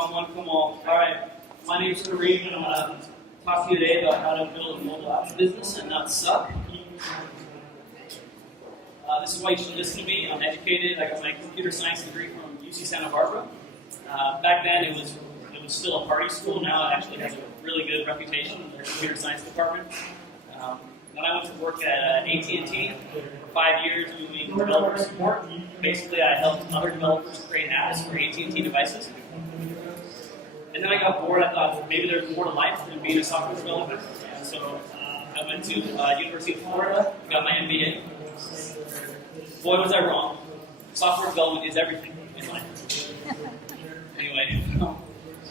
Come one, come all. All right. My name is Karim, and I'm going to talk to you today about how to build a mobile apps business and not suck. This is why you should listen to me. I'm educated. I got my computer science degree from UC Santa Barbara. Back then, it was still a party school. Now it actually has a really good reputation in their computer science department. Then I went to work at AT&T for 5 years doing developer support. Basically, I helped other developers create apps for AT&T devices. And then I got bored. I thought maybe there's more to life than being a software developer. And so I went to University of Florida, got my MBA. Boy, was I wrong. Software development is everything in life. Anyway,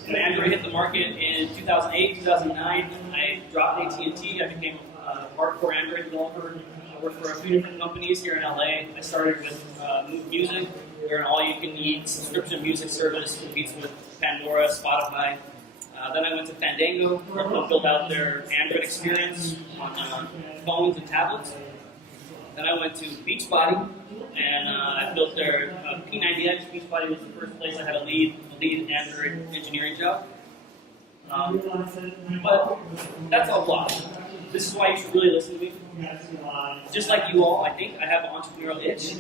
when Android hit the market in 2008, 2009, I dropped AT&T. I became a hardcore Android developer. I worked for a few different companies here in LA. I started with Move Music. They're an all-you-can-eat subscription music service, competes with Pandora, Spotify. Then I went to Fandango, where I built out their Android experience on phones and tablets. Then I went to Beachbody, and I built their P90X. Beachbody was the first place I had a lead Android engineering job. But that's a lot. This is why you should really listen to me. Just like you all, I think, I have an entrepreneurial itch.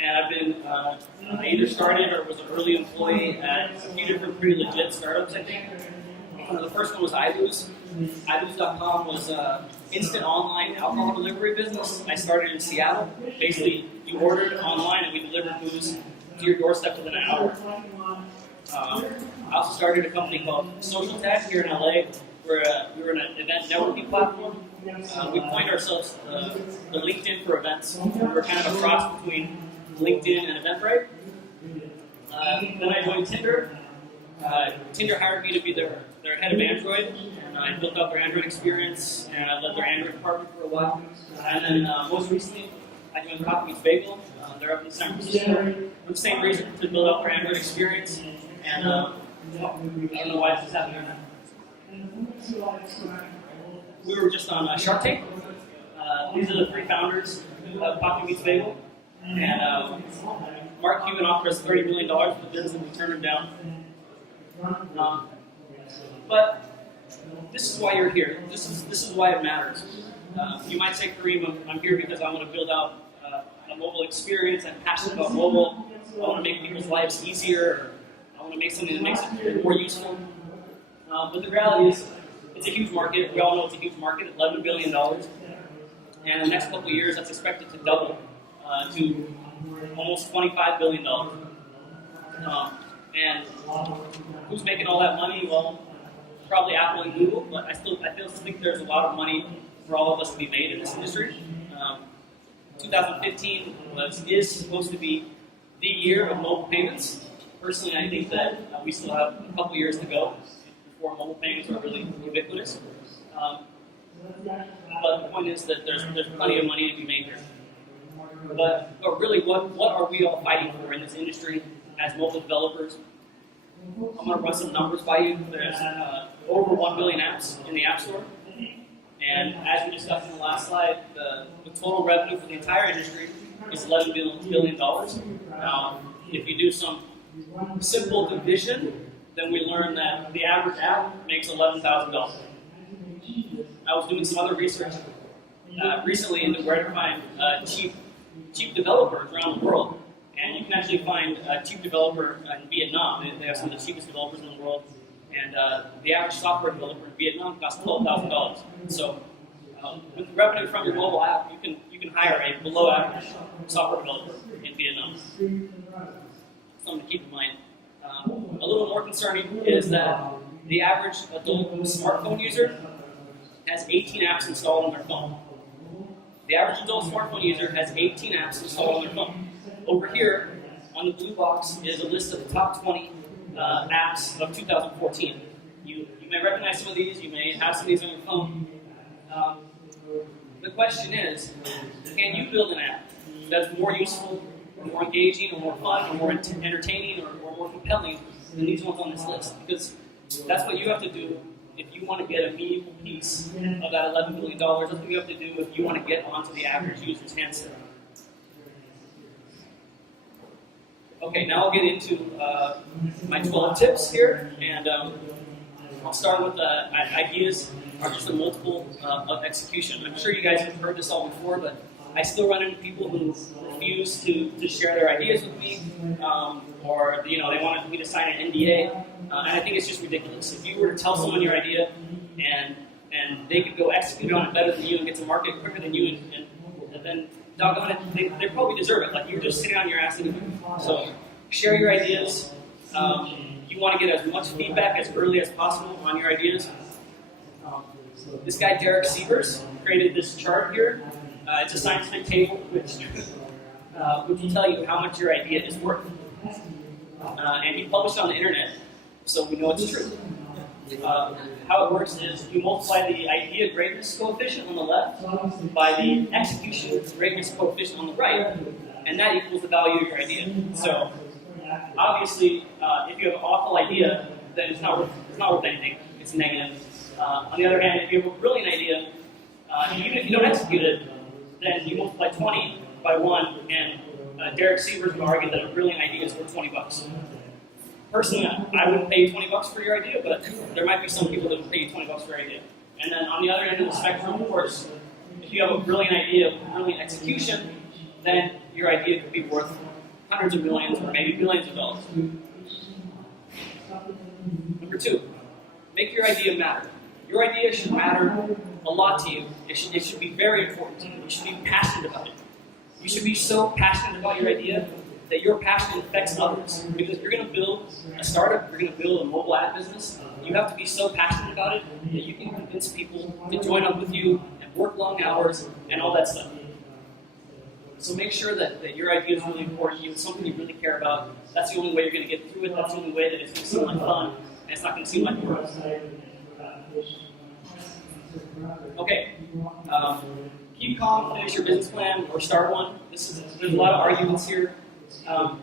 And I've been, I either started or was an early employee at a few different pretty legit startups, I think. The first one was iBooze. iBooze.com was an instant online alcohol delivery business. I started in Seattle. Basically, you ordered online and we delivered booze to your doorstep within an hour. I also started a company called Social Tag here in LA. We were an event networking platform. We coined ourselves the LinkedIn for events. We were kind of a cross between LinkedIn and Eventbrite. Then I joined Tinder. Tinder hired me to be their head of Android, and I built out their Android experience, and I led their Android department for a while. And then most recently, I joined Coffee Meets Bagel. They're up in San Francisco for the same reason, to build out their Android experience. And I don't know why this is happening. We were just on Shark Tank. These are the three founders of Coffee Meets Bagel. And Mark Cuban offered us $30 million for the business, and we turned him down. But this is why you're here. This is why it matters. You might say, Kareem, I'm here because I want to build out a mobile experience. I'm passionate about mobile. I want to make people's lives easier. I want to make something that makes it more useful. But the reality is, it's a huge market. We all know it's a huge market, $11 billion. And in the next couple of years, that's expected to double to almost $25 billion. And who's making all that money? Well, probably Apple and Google, but I still think there's a lot of money for all of us to be made in this industry. 2015 is supposed to be the year of mobile payments. Personally, I think that we still have a couple years to go before mobile payments are really ubiquitous. But the point is that there's plenty of money to be made here. But really, what are we all fighting for in this industry as mobile developers? I'm going to run some numbers by you. There's over 1 billion apps in the App Store. And as we discussed in the last slide, the total revenue for the entire industry is $11 billion. Now, if you do some simple division, then we learn that the average app makes $11,000. I was doing some other research recently into where to find cheap developers around the world. And you can actually find a cheap developer in Vietnam. They have some of the cheapest developers in the world. And the average software developer in Vietnam costs $12,000. So with the revenue from your mobile app, you can hire a below average software developer in Vietnam. Something to keep in mind. A little more concerning is that the average adult smartphone user has 18 apps installed on their phone. The average adult smartphone user has 18 apps installed on their phone. Over here, on the blue box, is a list of the top 20 apps of 2014. You may recognize some of these, you may have some of these on your phone. The question is, can you build an app that's more useful, or more engaging, or more fun, or more entertaining, or more compelling than these ones on this list? Because that's what you have to do if you want to get a meaningful piece of that $11 billion. That's what you have to do if you want to get onto the average user's handset. Okay, now I'll get into my 12 tips here, and I'll start with ideas are just a multiple of execution. I'm sure you guys have heard this all before, but I still run into people who refuse to share their ideas with me, or they wanted me to sign an NDA, and I think it's just ridiculous. If you were to tell someone your idea, and they could go execute on it better than you and get to market quicker than you, and then doggone it, they probably deserve it. Like, you're just sitting on your ass anyway. So share your ideas. You want to get as much feedback as early as possible on your ideas. This guy, Derek Sievers, created this chart here. It's a scientific table which will tell you how much your idea is worth. And he published it on the internet, so we know it's true. How it works is you multiply the idea greatness coefficient on the left by the execution greatness coefficient on the right, and that equals the value of your idea. So obviously, if you have an awful idea, then it's not worth anything. It's negative. On the other hand, if you have a brilliant idea, even if you don't execute it, then you multiply 20 by 1, and Derek Sievers would argue that a brilliant idea is worth 20 bucks. Personally, I wouldn't pay you 20 bucks for your idea, but there might be some people that would pay you 20 bucks for your idea. And then on the other end of the spectrum, of course, if you have a brilliant idea with brilliant execution, then your idea could be worth hundreds of millions or maybe billions of dollars. Number 2, make your idea matter. Your idea should matter a lot to you. It should be very important to you. You should be passionate about it. You should be so passionate about your idea that your passion affects others. Because if you're going to build a startup, you're going to build a mobile app business, you have to be so passionate about it that you can convince people to join up with you and work long hours and all that stuff. So make sure that your idea is really important to you. It's something you really care about. That's the only way you're going to get through it. That's the only way that it's going to seem like fun, and it's not going to seem like work. Okay. Keep calm, finish your business plan, or start one. There's a lot of arguments here. But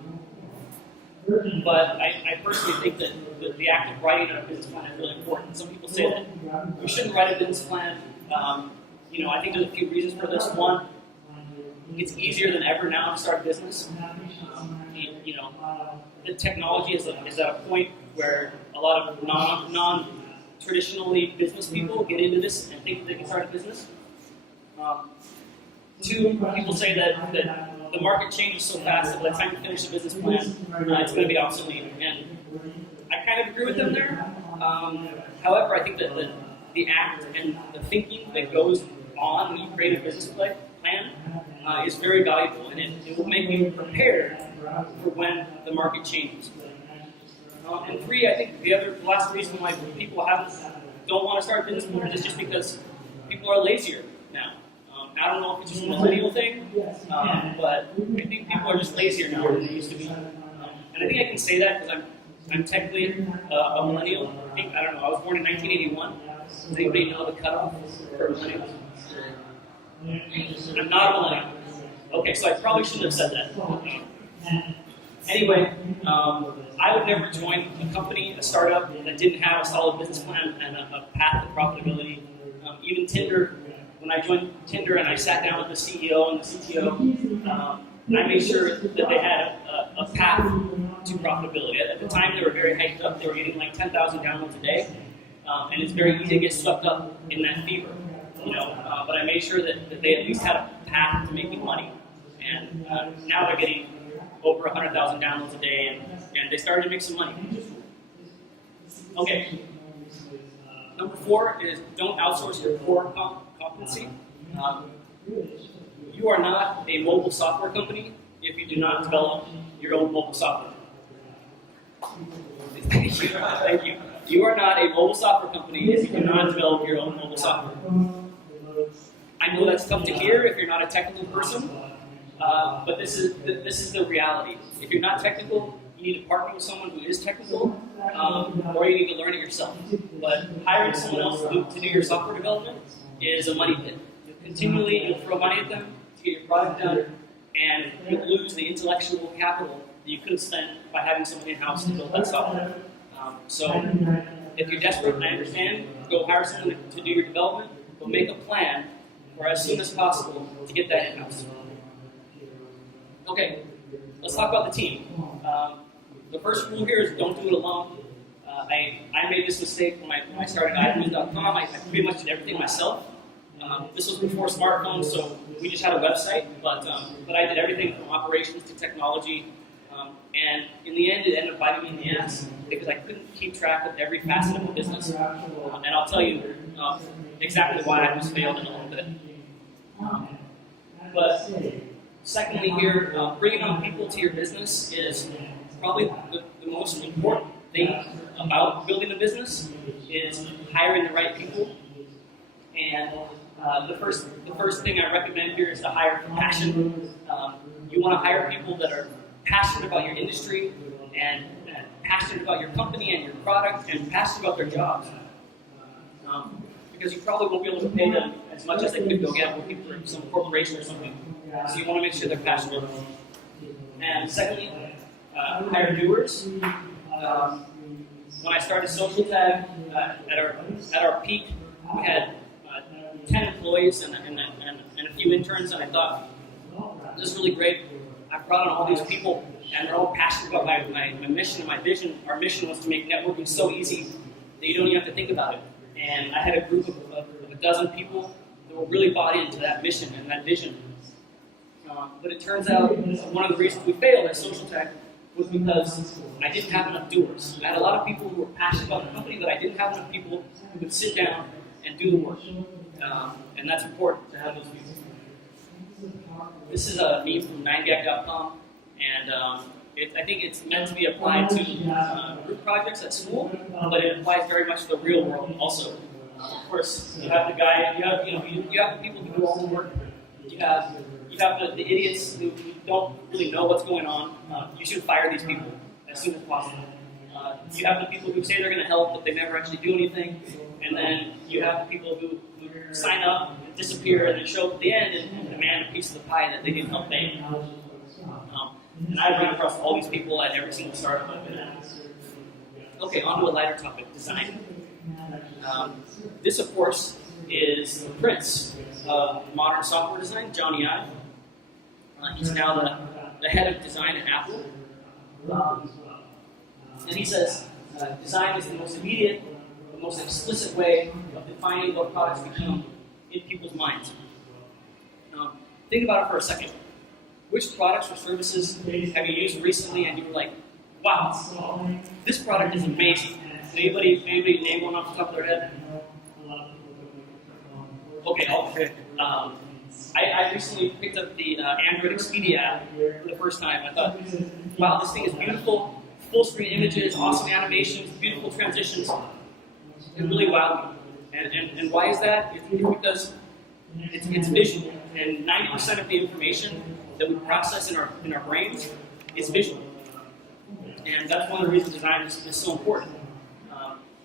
I personally think that the act of writing a business plan is really important. Some people say that we shouldn't write a business plan. I think there's a few reasons for this. One, it's easier than ever now to start a business. The technology is at a point where a lot of non-traditionally business people get into this and think they can start a business. 2, people say that the market changes so fast that by the time you finish the business plan, it's going to be obsolete. And I kind of agree with them there. However, I think that the act and the thinking that goes on when you create a business plan is very valuable, and it will make you prepared for when the market changes. And 3, I think the last reason why people don't want to start business plans is just because people are lazier now. I don't know if it's just a millennial thing, but I think people are just lazier now than they used to be. And I think I can say that because I'm technically a millennial. I don't know, I was born in 1981. Does anybody know the cutoff for millennials? I'm not a millennial. Okay, so I probably shouldn't have said that. Anyway, I would never join a company, a startup, that didn't have a solid business plan and a path to profitability. Even Tinder, when I joined Tinder and I sat down with the CEO and the CTO, I made sure that they had a path to profitability. At the time, they were very hyped up. They were getting like 10,000 downloads a day, and it's very easy to get swept up in that fever. But I made sure that they at least had a path to making money. And now they're getting over 100,000 downloads a day, and they started to make some money. Okay. Number 4 is don't outsource your core competency. You are not a mobile software company if you do not develop your own mobile software. Thank you. Thank you. You are not a mobile software company if you do not develop your own mobile software. I know that's tough to hear if you're not a technical person, but this is the reality. If you're not technical, you need to partner with someone who is technical, or you need to learn it yourself. But hiring someone else to do your software development is a money pit. You'll throw money at them to get your product done, and you'll lose the intellectual capital that you could have spent by having someone in-house to build that software. So if you're desperate, I understand, go hire someone to do your development, but make a plan for as soon as possible to get that in-house. Okay, let's talk about the team. The first rule here is don't do it alone. I made this mistake when I started iTunes.com. I pretty much did everything myself. This was before smartphones, so we just had a website, but I did everything from operations to technology. And in the end, it ended up biting me in the ass because I couldn't keep track of every facet of the business. And I'll tell you exactly why I just failed in a little bit. But secondly here, bringing on people to your business is probably the most important thing about building a business is hiring the right people. And the first thing I recommend here is to hire for passion. You want to hire people that are passionate about your industry and passionate about your company and your product and passionate about their jobs. Because you probably won't be able to pay them as much as they could go get working for some corporation or something. So you want to make sure they're passionate. And secondly, hire doers. When I started Social Tag, at our peak, we had 10 employees and a few interns, and I thought, this is really great. I brought on all these people, and they're all passionate about my mission and my vision. Our mission was to make networking so easy that you don't even have to think about it. And I had a group of a dozen people that were really bought into that mission and that vision. But it turns out one of the reasons we failed at Social Tech was because I didn't have enough doers. I had a lot of people who were passionate about the company, but I didn't have enough people who would sit down and do the work. And that's important to have those people. This is a meme from 9gag.com, and I think it's meant to be applied to group projects at school, but it applies very much to the real world also. Of course, you have the guy, you have the people who do all the work. You have the idiots who don't really know what's going on. You should fire these people as soon as possible. You have the people who say they're going to help, but they never actually do anything. And then you have the people who sign up, and disappear, and then show up at the end and demand a piece of the pie that they didn't help make. And I've run across all these people at every single startup I've been at. Okay, on to a lighter topic, design. This, of course, is the prince of modern software design, Johnny Ive. He's now the head of design at Apple. And he says, design is the most immediate, the most explicit way of defining what products become in people's minds. Think about it for a second. Which products or services have you used recently and you were like, wow, this product is amazing? Anybody name one off the top of their head? Okay, I recently picked up the Android Expedia app for the first time. I thought, wow, this thing is beautiful, full screen images, awesome animations, beautiful transitions. It really wowed me. And why is that? It's because it's visual, and 90% of the information that we process in our brains is visual. And that's one of the reasons design is so important.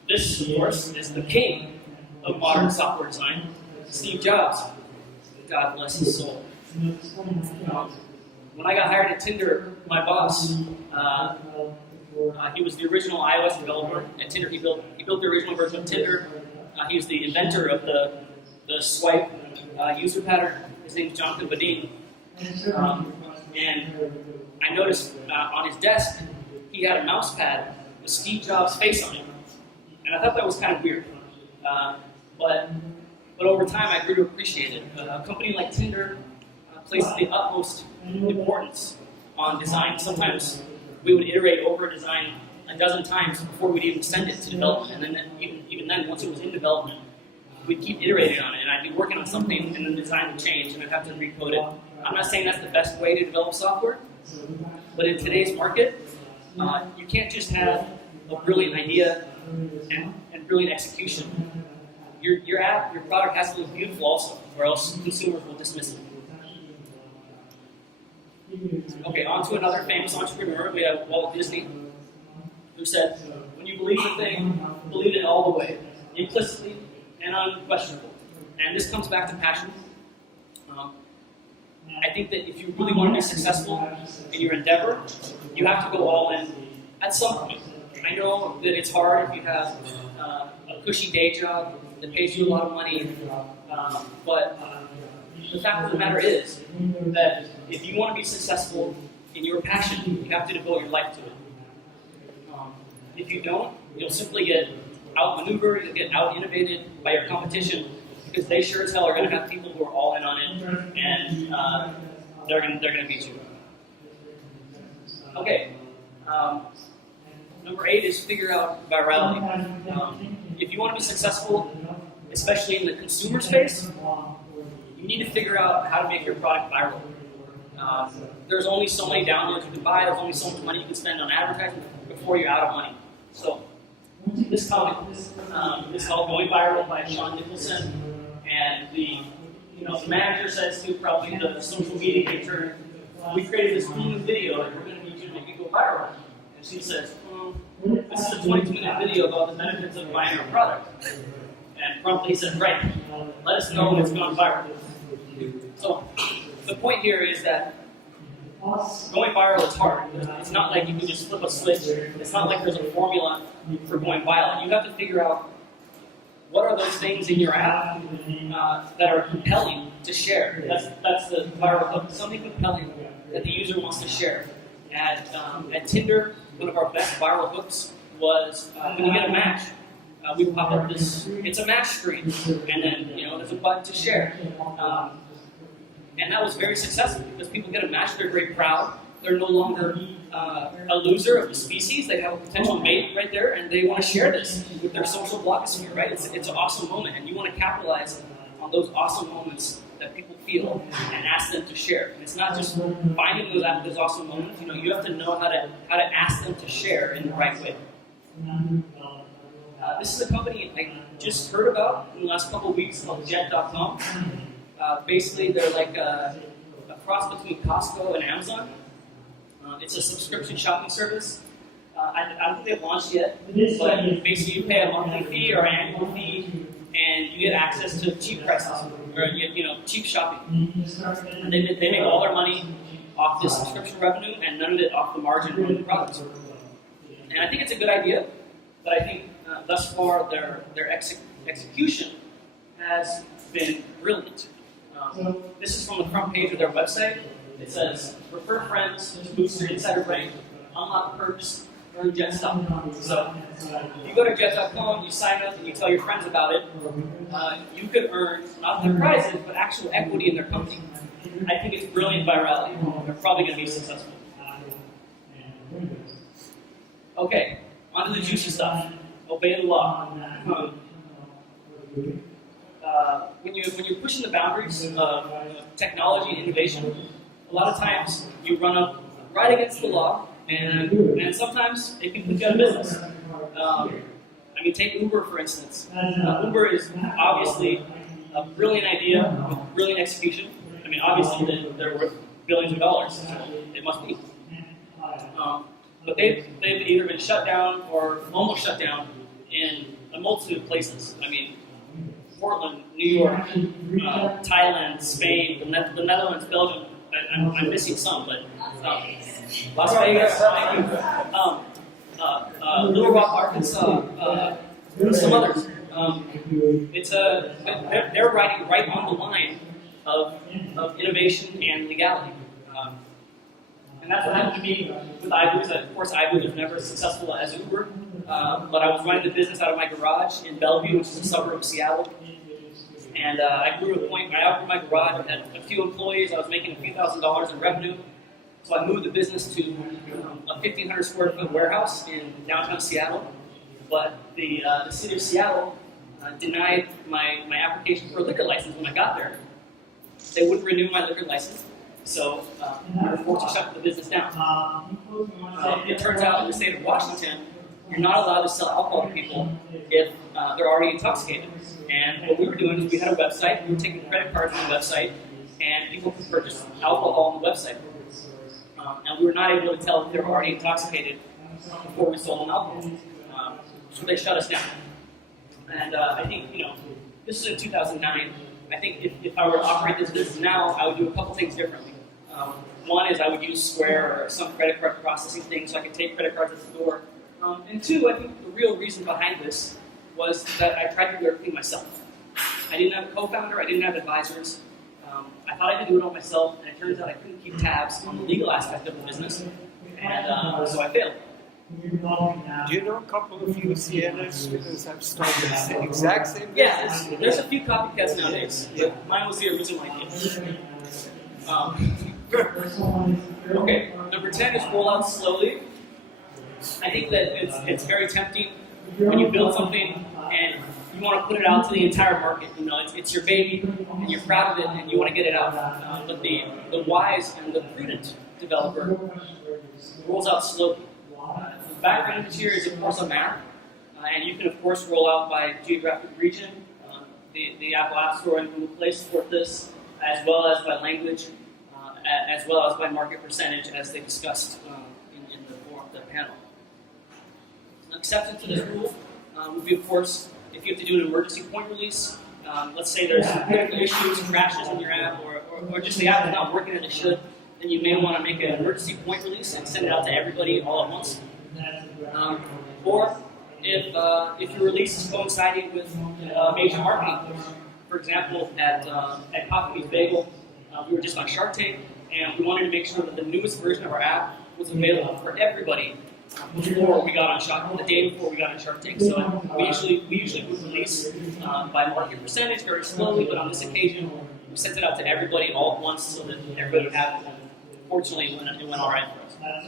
This, of course, is the king of modern software design, Steve Jobs. God bless his soul. When I got hired at Tinder, my boss, he was the original iOS developer at Tinder. He built the original version of Tinder. He was the inventor of the swipe user pattern. His name's Jonathan Badin. And I noticed on his desk, he had a mouse pad with Steve Jobs' face on it. And I thought that was kind of weird. But over time, I grew to appreciate it. A company like Tinder places the utmost importance on design. Sometimes we would iterate over a design a dozen times before we'd even send it to development. And then even then, once it was in development, we'd keep iterating on it. And I'd be working on something, and then the design would change, and I'd have to recode it. I'm not saying that's the best way to develop software, but in today's market, you can't just have a brilliant idea and brilliant execution. Your app, your product has to look beautiful also, or else consumers will dismiss it. Okay, on to another famous entrepreneur. We have Walt Disney, who said, when you believe a thing, believe it all the way, implicitly and unquestionable. And this comes back to passion. I think that if you really want to be successful in your endeavor, you have to go all in at some point. I know that it's hard if you have a cushy day job that pays you a lot of money, but the fact of the matter is that if you want to be successful in your passion. You have to devote your life to it. If you don't, you'll simply get outmaneuvered, you'll get out-innovated by your competition, because they sure as hell are going to have people who are all in on it, and they're going to beat you. Okay. Number 8 is figure out virality. If you want to be successful, especially in the consumer space, you need to figure out how to make your product viral. There's only so many downloads you can buy, there's only so much money you can spend on advertising before you're out of money. So, this comic is called Going Viral by Sean Nicholson, and the manager says to probably the social media intern, we created this cool new video and we're going to need you to make it go viral. And she says, this is a 22-minute video about the benefits of buying our product. And promptly he said, right, let us know when it's gone viral. So, the point here is that going viral is hard. It's not like you can just flip a switch. It's not like there's a formula for going viral. You have to figure out what are those things in your app that are compelling to share. That's the viral hook. Something compelling that the user wants to share. At Tinder, one of our best viral hooks was when you get a match, we pop up this, it's a match screen, and then there's a button to share. And that was very successful because people get a match, they're very proud. They're no longer a loser of the species. They have a potential mate right there, and they want to share this with their social blogosphere, right? It's an awesome moment, and you want to capitalize on those awesome moments that people feel and ask them to share. And it's not just finding those awesome moments. You have to know how to ask them to share in the right way. This is a company I just heard about in the last couple of weeks called Jet.com. Basically, they're like a cross between Costco and Amazon. It's a subscription shopping service. I don't think they've launched yet, but basically you pay a monthly fee or an annual fee, and you get access to cheap prices, or you get, cheap shopping. And they make all their money off this subscription revenue, and none of it off the margin from the products. And I think it's a good idea, but I think thus far their execution has been brilliant. This is from the front page of their website. It says, refer friends, boost your insider rank, unlock perks, earn Jet stuff. So, if you go to Jet.com, you sign up, and you tell your friends about it, you could earn not their prizes, but actual equity in their company. I think it's brilliant virality. They're probably going to be successful. Okay, on to the juicy stuff. Obey the law. When you're pushing the boundaries of technology and innovation, a lot of times you run up right against the law, and sometimes it can put you out of business. Take Uber for instance. Uber is obviously a brilliant idea with brilliant execution. Obviously they're worth billions of dollars, so it must be. But they've either been shut down or almost shut down in a multitude of places. Portland, New York, Thailand, Spain, the Netherlands, Belgium. I'm missing some, but Las Vegas, Little Rock, Arkansas, some others. They're riding right on the line of innovation and legality. And that's what happened to me with iBooth. Of course, iBooth was never as successful as Uber, but I was running the business out of my garage in Bellevue, which is a suburb of Seattle. And I grew to the point where I outgrew my garage. I had a few employees. I was making a few $1,000s in revenue. So I moved the business to a 1,500 square foot warehouse in downtown Seattle. But the city of Seattle denied my application for a liquor license when I got there. They wouldn't renew my liquor license. So we were forced to shut the business down. It turns out in the state of Washington, you're not allowed to sell alcohol to people if they're already intoxicated. And what we were doing is we had a website, we were taking credit cards on the website, and people could purchase alcohol on the website. And we were not able to tell if they were already intoxicated before we sold them alcohol. So they shut us down. And I think, this is in 2009. I think if I were to operate this business now, I would do a couple things differently. One is I would use Square or some credit card processing thing so I could take credit cards at the door. And two, I think the real reason behind this was that I tried to do everything myself. I didn't have a co-founder, I didn't have advisors. I thought I could do it all myself, and it turns out I couldn't keep tabs on the legal aspect of the business, and so I failed. Do you know a couple of UCLA students have started the exact same Yeah, business? there's a few copycats nowadays, but mine was the original idea. Okay, number 10 is roll out slowly. I think that it's very tempting when you build something and you want to put it out to the entire market. You know, it's your baby and you're proud of it and you want to get it out. But the wise and the prudent developer rolls out slowly. The background image here is, of course, a map, and you can, of course, roll out by geographic region. The Apple App Store and Google Play support this, as well as by language, as well as by market percentage, as they discussed in the panel. Exception to this rule would be, of course, if you have to do an emergency point release. Let's say there's some critical issues, crashes in your app, or just the app is not working as it should, then you may want to make an emergency point release and send it out to everybody all at once. Or if your release is coinciding with a major marketing push. For example, at Coffee Meets Bagel, we were just on Shark Tank, and we wanted to make sure that the newest version of our app was available for everybody before we got on Shark, the day before we got on Shark Tank. So we usually would release by market percentage very slowly, but on this occasion we sent it out to everybody all at once so that everybody would have it. Fortunately, it went all right for us.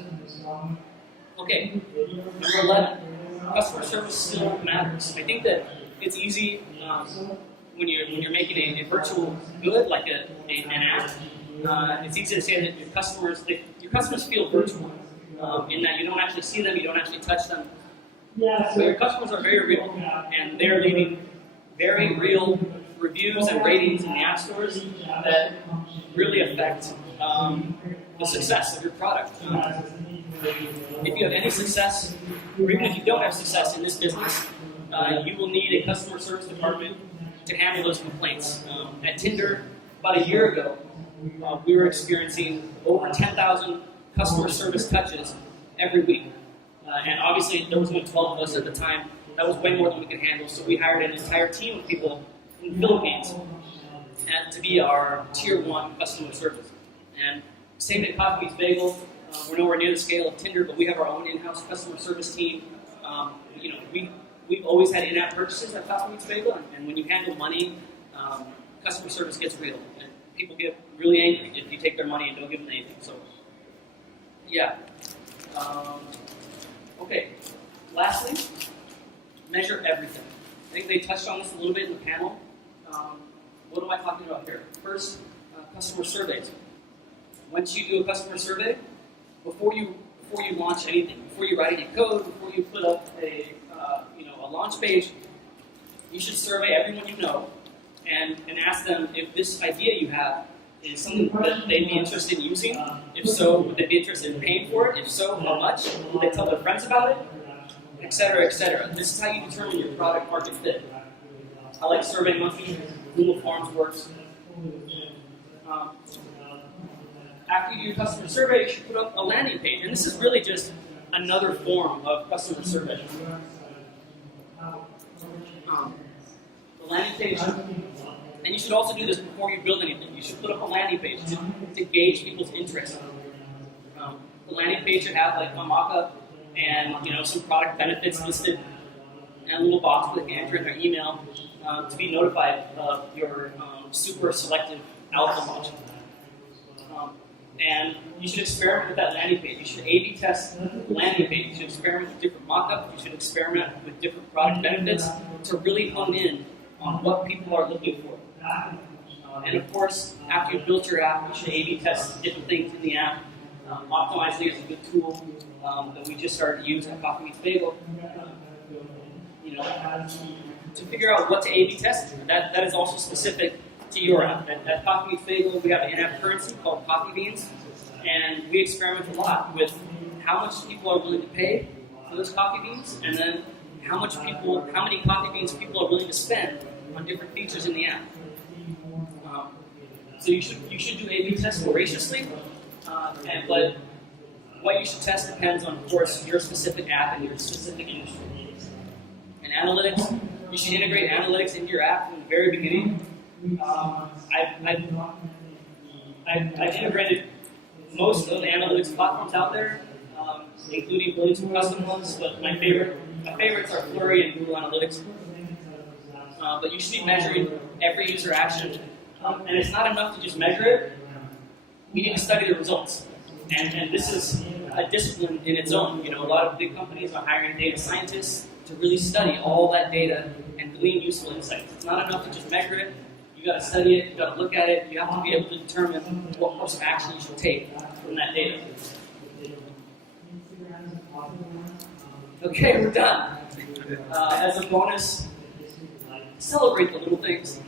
Okay, number 11, customer service still matters. I think that it's easy when you're making a virtual good like an app. It's easy to say that your customers feel virtual in that you don't actually see them, you don't actually touch them. But your customers are very real, and they're leaving very real reviews and ratings in the app stores that really affect the success of your product. If you have any success, or even if you don't have success in this business, you will need a customer service department to handle those complaints. At Tinder, about a year ago, we were experiencing over 10,000 customer service touches every week. And obviously, there was only 12 of us at the time. That was way more than we could handle, so we hired an entire team of people in the Philippines to be our Tier 1 customer service. And same at Coffee Meets Bagel. We're nowhere near the scale of Tinder, but we have our own in-house customer service team. We've always had in-app purchases at Coffee Meets Bagel, and when you handle money, customer service gets real. And people get really angry if you take their money and don't give them anything. So, yeah. Okay. Lastly, measure everything. I think they touched on this a little bit in the panel. What am I talking about here? First, customer surveys. Once you do a customer survey, before you launch anything, before you write any code, before you put up a launch page, you should survey everyone you know and ask them if this idea you have is something that they'd be interested in using. If so, would they be interested in paying for it? If so, how much? Would they tell their friends about it? Etc., etc. This is how you determine your product market fit. I like Survey Monkey. Google Forms works. After you do your customer survey, you should put up a landing page. And this is really just another form of customer survey. The landing page, and you should also do this before you build anything. You should put up a landing page to gauge people's interest. The landing page should have like a mock-up and some product benefits listed, and a little box where they can enter in their email to be notified of your super selective alpha launch. And you should experiment with that landing page. You should A/B test the landing page. You should experiment with different mock-ups. You should experiment with different product benefits to really hone in on what people are looking for. And of course, after you've built your app, you should A/B test different things in the app. Optimizely is a good tool that we just started to use at Coffee Meets Bagel. To figure out what to A/B test. That is also specific to your app. At Coffee Meets Bagel, we have an in-app currency called Coffee Beans, and we experiment a lot with how much people are willing to pay for those coffee beans, and then how many coffee beans people are willing to spend on different features in the app. So you should do A/B tests voraciously, but what you should test depends on, of course, your specific app and your specific industry. And analytics, you should integrate analytics into your app from the very beginning. I've integrated most of the analytics platforms out there, including building some custom ones. But my favorites are Flurry and Google Analytics. But you should be measuring every user action, and it's not enough to just measure it. You need to study the results, and this is a discipline in its own. A lot of big companies are hiring data scientists to really study all that data and glean useful insights. It's not enough to just measure it. You got to study it. You got to look at it. You have to be able to determine what course of action you should take from that data. Okay, we're done. As a bonus, celebrate the little things.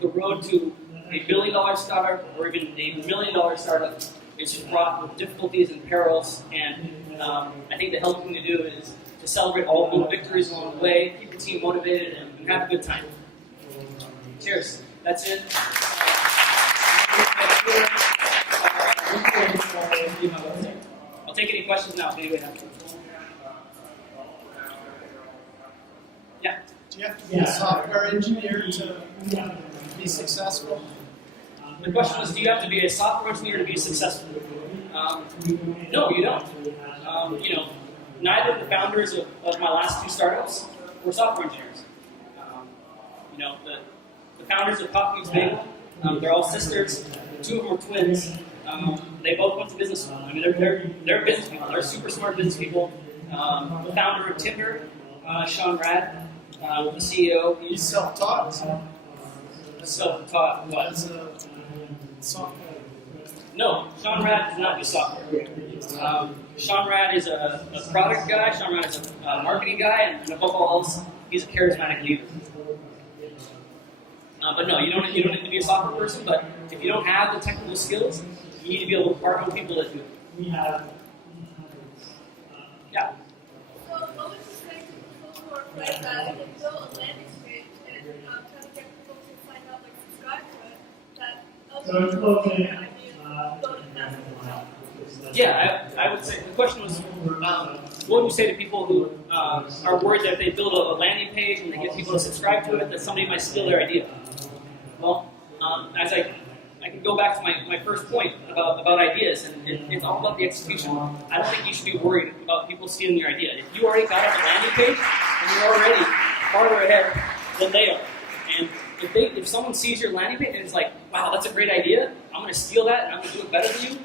The road to a $1 billion startup or even a $1 million startup is fraught with difficulties and perils, and I think the healthy thing to do is to celebrate all the little victories along the way, keep the team motivated, and have a good time. Cheers. That's it. I'll take any questions now if anybody has them. Yeah. Do you have to be a software engineer to be successful? The question was, do you have to be a software engineer to be successful? No, you don't. Neither of the founders of my last two startups were software engineers. The founders of Coffee Meets Bagel, they're all sisters. Two of them were twins. They both went to business school. They're business people. They're super smart business people. The founder of Tinder, Sean Rad, the CEO. He's self-taught. Self-taught. What? As a software. No, Sean Rad does not do software. Sean Rad is a product guy. Sean Rad is a marketing guy, and above all else, he's a charismatic leader. But no, you don't need to be a software person. But if you don't have the technical skills, you need to be able to partner with people that do. Yeah. So, what would you say to people who are afraid that if they build a landing page and try to get people to sign up and subscribe to it, that other people will get ideas build it faster? Yeah, I would say the question was, what would you say to people who are worried that if they build a landing page and they get people to subscribe to it, that somebody might steal their idea? Well, as I can go back to my first point about ideas, and it's all about the execution. I don't think you should be worried about people stealing your idea. If you already got up a landing page, and you're already farther ahead than they are, and if someone sees your landing page and it's like, wow, that's a great idea, I'm going to steal that and I'm going to do it better than you,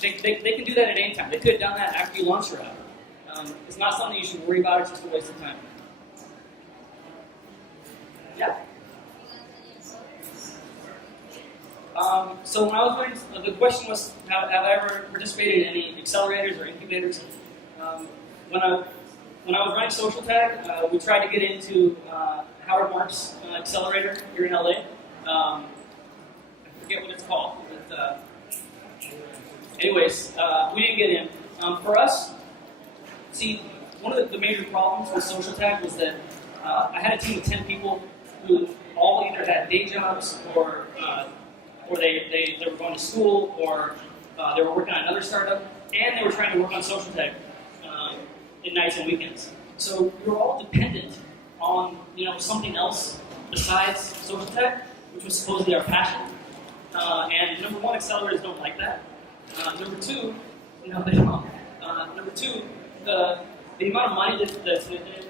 they can do that at any time. They could have done that after you launch your app. It's not something you should worry about. It's just a waste of time. Yeah. So when I was going, the question was, have I ever participated in any accelerators or incubators? When I was running Social Tag, we tried to get into Howard Marks accelerator here in LA. I forget what it's called, but anyways, we didn't get in. For us, see, one of the major problems with Social Tag was that I had a team of 10 people who all either had day jobs or they were going to school, or they were working on another startup, and they were trying to work on Social Tag at nights and weekends. So we were all dependent on something else besides Social Tag, which was supposedly our passion. And number one, accelerators don't like that. Number two, they don't. Number two, the amount of money that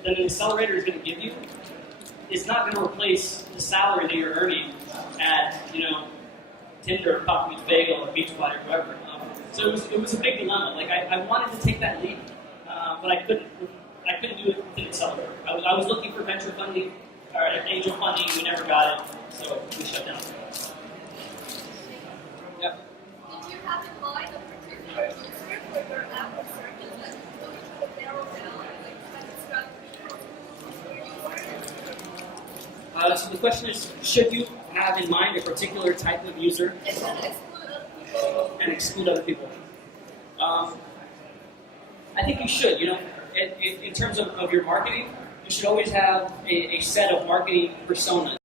an accelerator is going to give you is not going to replace the salary that you're earning at Tinder, Coffee Meets Bagel, or Beachbody, or whoever. So it was a big dilemma. Like I wanted to take that leap, but I couldn't do it with an accelerator. I was looking for venture funding or angel funding. We never got it, so we shut down. Yeah. Did you have in mind a particular user for your app or service that you really try to narrow down and kind of strategy? So the question is, should you have in mind a particular type of user and exclude other people? I think you should. In terms of your marketing, you should always have a set of marketing personas.